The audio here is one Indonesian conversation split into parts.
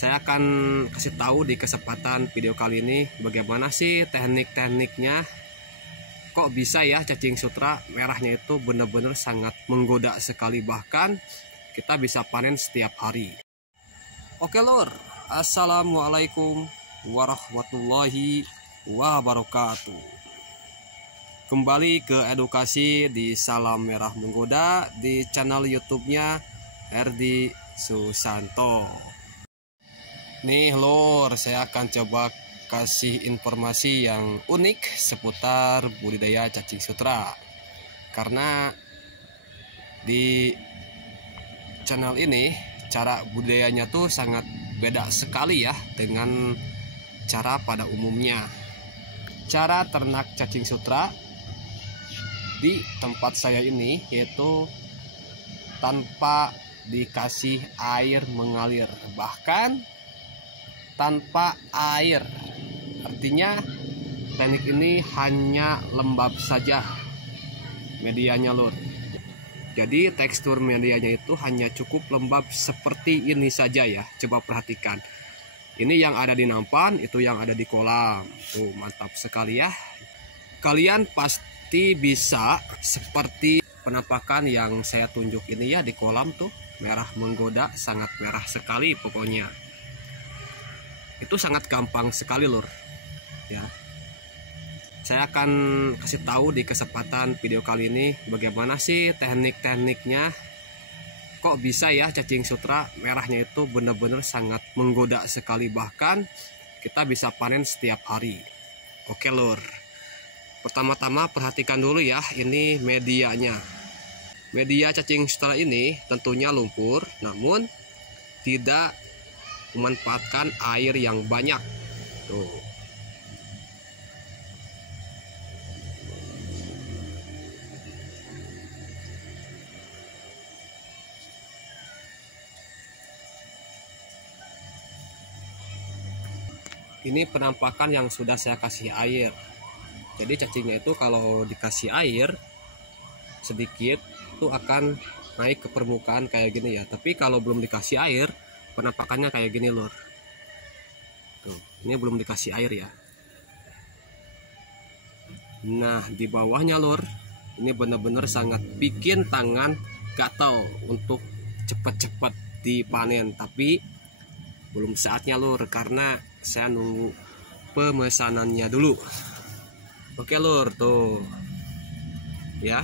Saya akan kasih tahu di kesempatan video kali ini bagaimana sih teknik-tekniknya. Kok bisa ya cacing sutra merahnya itu benar-benar sangat menggoda sekali, bahkan kita bisa panen setiap hari. Oke lur, assalamualaikum warahmatullahi wabarakatuh. Kembali ke edukasi di Salam Merah Menggoda di channel YouTube-nya Herdi Susanto. Nih lur, saya akan coba kasih informasi yang unik seputar budidaya cacing sutra. Karena di channel ini cara budidayanya tuh sangat beda sekali ya dengan cara pada umumnya. Cara ternak cacing sutra di tempat saya ini yaitu tanpa dikasih air mengalir, bahkan tanpa air. Artinya teknik ini hanya lembab saja medianya lur. Jadi tekstur medianya itu hanya cukup lembab seperti ini saja ya. Coba perhatikan. Ini yang ada di nampan, itu yang ada di kolam. Tuh mantap sekali ya. Kalian pasti bisa seperti penampakan yang saya tunjuk ini ya di kolam tuh. Merah menggoda, sangat merah sekali pokoknya. Itu sangat gampang sekali lur ya. Saya akan kasih tahu di kesempatan video kali ini bagaimana sih teknik-tekniknya. Kok bisa ya cacing sutra merahnya itu benar-benar sangat menggoda sekali, bahkan kita bisa panen setiap hari. Oke lur, pertama-tama perhatikan dulu ya, ini medianya. Media cacing sutra ini tentunya lumpur, namun tidak memanfaatkan air yang banyak. Tuh. Ini penampakan yang sudah saya kasih air. Jadi cacingnya itu kalau dikasih air sedikit itu akan naik ke permukaan kayak gini ya. Tapi kalau belum dikasih air, penampakannya kayak gini lur. Tuh, ini belum dikasih air ya. Nah, di bawahnya lur, ini benar-benar sangat bikin tangan gatal untuk cepat-cepat dipanen. Tapi belum saatnya lur, karena saya nunggu pemesanannya dulu. Oke lur, tuh ya,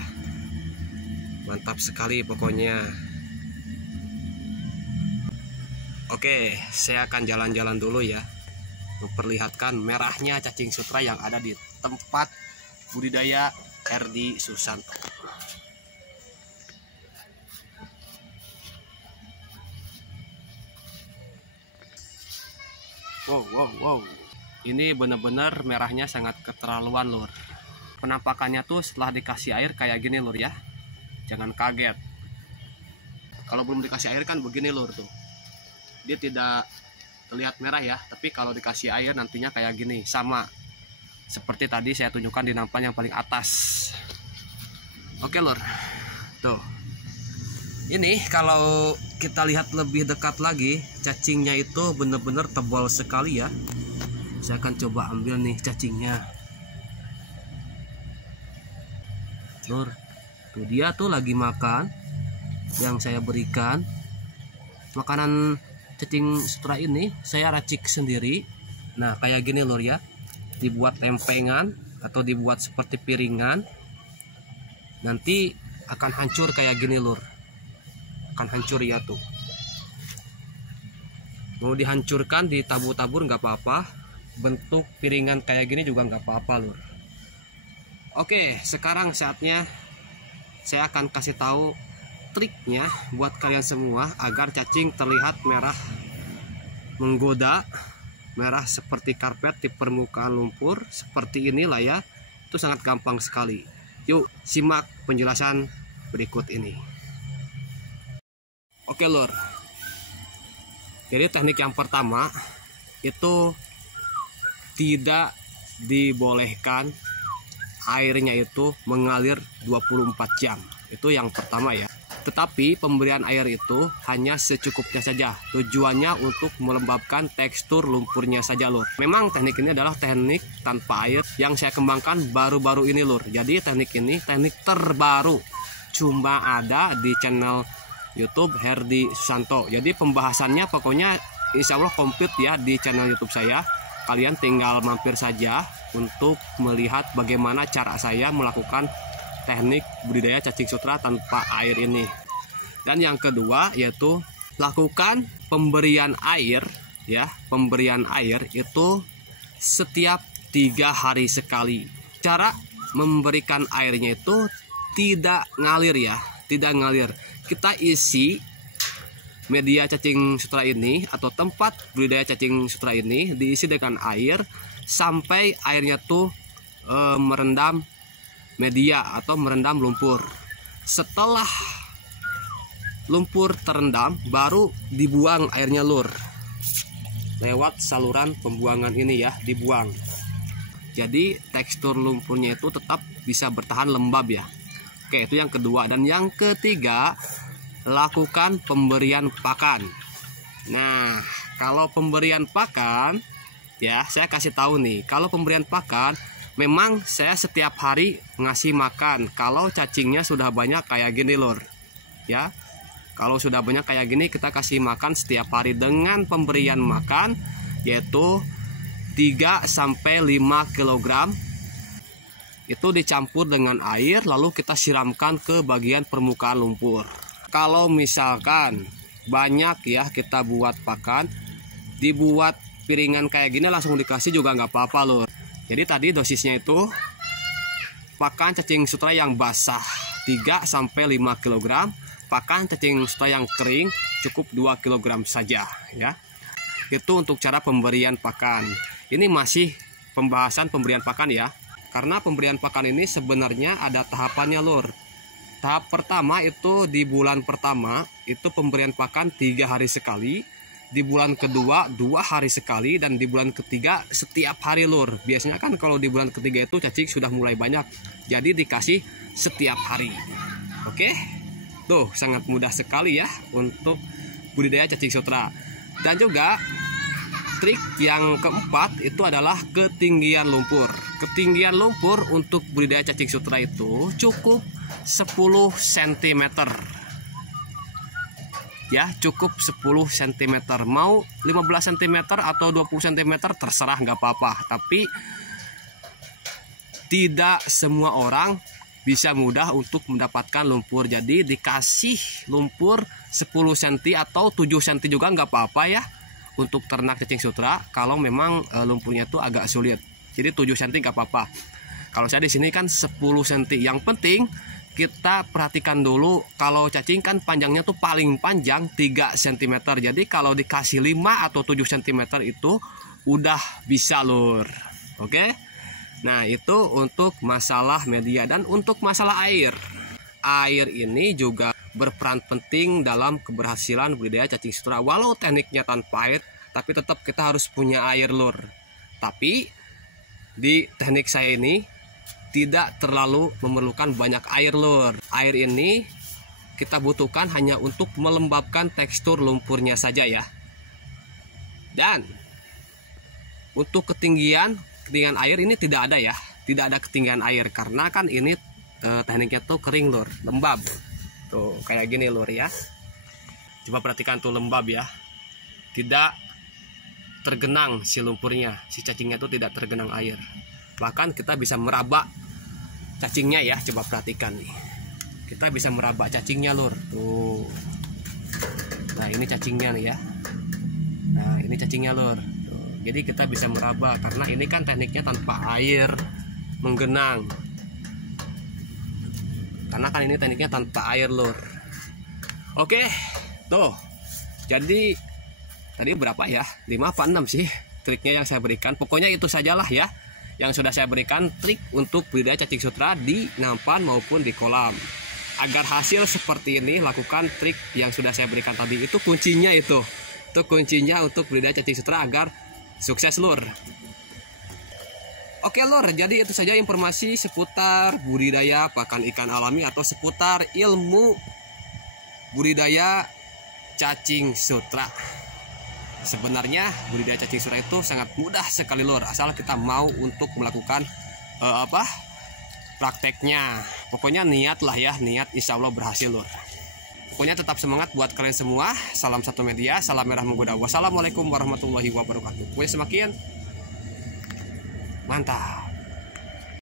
mantap sekali pokoknya. Oke, saya akan jalan-jalan dulu ya, memperlihatkan merahnya cacing sutra yang ada di tempat budidaya Herdi Susanto. Wow. Ini benar-benar merahnya sangat keterlaluan lur. Penampakannya tuh setelah dikasih air kayak gini lur ya. Jangan kaget. Kalau belum dikasih air kan begini lur tuh. Dia tidak terlihat merah ya, tapi kalau dikasih air nantinya kayak gini, sama seperti tadi saya tunjukkan di nampan yang paling atas. Oke lur, tuh ini kalau kita lihat lebih dekat lagi, cacingnya itu benar-benar tebal sekali ya. Saya akan coba ambil nih cacingnya lur. Tuh dia tuh lagi makan yang saya berikan. Makanan cacing sutra ini saya racik sendiri. Nah kayak gini lur ya, dibuat lempengan atau dibuat seperti piringan. Nanti akan hancur kayak gini lur, akan hancur ya tuh. Mau dihancurkan ditabur-tabur nggak apa-apa, bentuk piringan kayak gini juga nggak apa-apa lur. Oke, sekarang saatnya saya akan kasih tahu triknya buat kalian semua agar cacing terlihat merah menggoda, merah seperti karpet di permukaan lumpur seperti inilah ya. Itu sangat gampang sekali. Yuk simak penjelasan berikut ini. Oke lur, jadi teknik yang pertama itu tidak dibolehkan airnya itu mengalir 24 jam. Itu yang pertama ya. Tetapi pemberian air itu hanya secukupnya saja. Tujuannya untuk melembabkan tekstur lumpurnya saja, Lur. Memang teknik ini adalah teknik tanpa air yang saya kembangkan baru-baru ini, Lur. Jadi teknik ini teknik terbaru, cuma ada di channel YouTube Herdy Susanto. Jadi pembahasannya pokoknya insya Allah komplit ya di channel YouTube saya. Kalian tinggal mampir saja untuk melihat bagaimana cara saya melakukan teknik budidaya cacing sutra tanpa air ini. Dan yang kedua yaitu lakukan pemberian air ya. Pemberian air itu setiap 3 hari sekali. Cara memberikan airnya itu tidak ngalir ya, tidak ngalir. Kita isi media cacing sutra ini atau tempat budidaya cacing sutra ini diisi dengan air sampai airnya tuh merendam media atau merendam lumpur. Setelah lumpur terendam baru dibuang airnya, Lur. Lewat saluran pembuangan ini ya, dibuang. Jadi tekstur lumpurnya itu tetap bisa bertahan lembab ya. Oke, itu yang kedua. Dan yang ketiga, lakukan pemberian pakan. Nah, kalau pemberian pakan ya, saya kasih tahu nih, kalau pemberian pakan memang saya setiap hari ngasih makan. Kalau cacingnya sudah banyak kayak gini, Lur. Ya. Kalau sudah banyak kayak gini kita kasih makan setiap hari dengan pemberian makan yaitu 3 sampai 5 kg. Itu dicampur dengan air lalu kita siramkan ke bagian permukaan lumpur. Kalau misalkan banyak ya kita buat pakan, dibuat piringan kayak gini langsung dikasih juga nggak apa-apa, Lur. Jadi tadi dosisnya itu pakan cacing sutra yang basah 3 sampai 5 kg, pakan cacing sutra yang kering cukup 2 kg saja ya. Itu untuk cara pemberian pakan. Ini masih pembahasan pemberian pakan ya. Karena pemberian pakan ini sebenarnya ada tahapannya, Lur. Tahap pertama itu di bulan pertama itu pemberian pakan 3 hari sekali. Di bulan kedua 2 hari sekali, dan di bulan ketiga setiap hari, Lur. Biasanya kan kalau di bulan ketiga itu cacing sudah mulai banyak, jadi dikasih setiap hari. Oke, tuh sangat mudah sekali ya untuk budidaya cacing sutra. Dan juga trik yang keempat itu adalah ketinggian lumpur. Ketinggian lumpur untuk budidaya cacing sutra itu cukup 10 cm. Ya, cukup 10 cm. Mau 15 cm atau 20 cm terserah, nggak apa-apa. Tapi tidak semua orang bisa mudah untuk mendapatkan lumpur. Jadi dikasih lumpur 10 cm atau 7 cm juga nggak apa-apa ya untuk ternak cacing sutra kalau memang lumpurnya itu agak sulit. Jadi 7 cm nggak apa-apa. Kalau saya di sini kan 10 cm. Yang penting kita perhatikan dulu, kalau cacing kan panjangnya tuh paling panjang 3 cm. Jadi kalau dikasih 5 atau 7 cm itu udah bisa, Lur. Oke. Nah, itu untuk masalah media. Dan untuk masalah air. Air ini juga berperan penting dalam keberhasilan budidaya cacing sutra. Walau tekniknya tanpa air, tapi tetap kita harus punya air, Lur. Tapi di teknik saya ini tidak terlalu memerlukan banyak air, Lur. Air ini kita butuhkan hanya untuk melembabkan tekstur lumpurnya saja ya. Dan untuk ketinggian air ini tidak ada ya. Tidak ada ketinggian air karena kan ini tekniknya tuh kering, Lur, lembab. Tuh kayak gini, Lur ya. Coba perhatikan tuh lembab ya. Tidak tergenang si lumpurnya, si cacingnya tuh tidak tergenang air. Bahkan kita bisa meraba cacingnya ya, coba perhatikan nih. Kita bisa meraba cacingnya, Lur. Tuh. Nah, ini cacingnya nih ya. Nah, ini cacingnya, Lur. Tuh. Jadi kita bisa meraba karena ini kan tekniknya tanpa air menggenang. Karena kan ini tekniknya tanpa air, Lur. Oke. Tuh. Jadi tadi berapa ya? 5 apa 6 sih triknya yang saya berikan. Pokoknya itu sajalah ya yang sudah saya berikan, trik untuk budidaya cacing sutra di nampan maupun di kolam. Agar hasil seperti ini, lakukan trik yang sudah saya berikan tadi. Itu kuncinya itu. Itu kuncinya untuk budidaya cacing sutra agar sukses, Lur. Oke, Lur, jadi itu saja informasi seputar budidaya pakan ikan alami atau seputar ilmu budidaya cacing sutra. Sebenarnya budidaya cacing sutra itu sangat mudah sekali lur, asal kita mau untuk melakukan prakteknya. Pokoknya niat lah ya, niat insya Allah berhasil lur. Pokoknya tetap semangat buat kalian semua. Salam satu media, salam merah menggoda. Wassalamualaikum warahmatullahi wabarakatuh. Kue semakin mantap.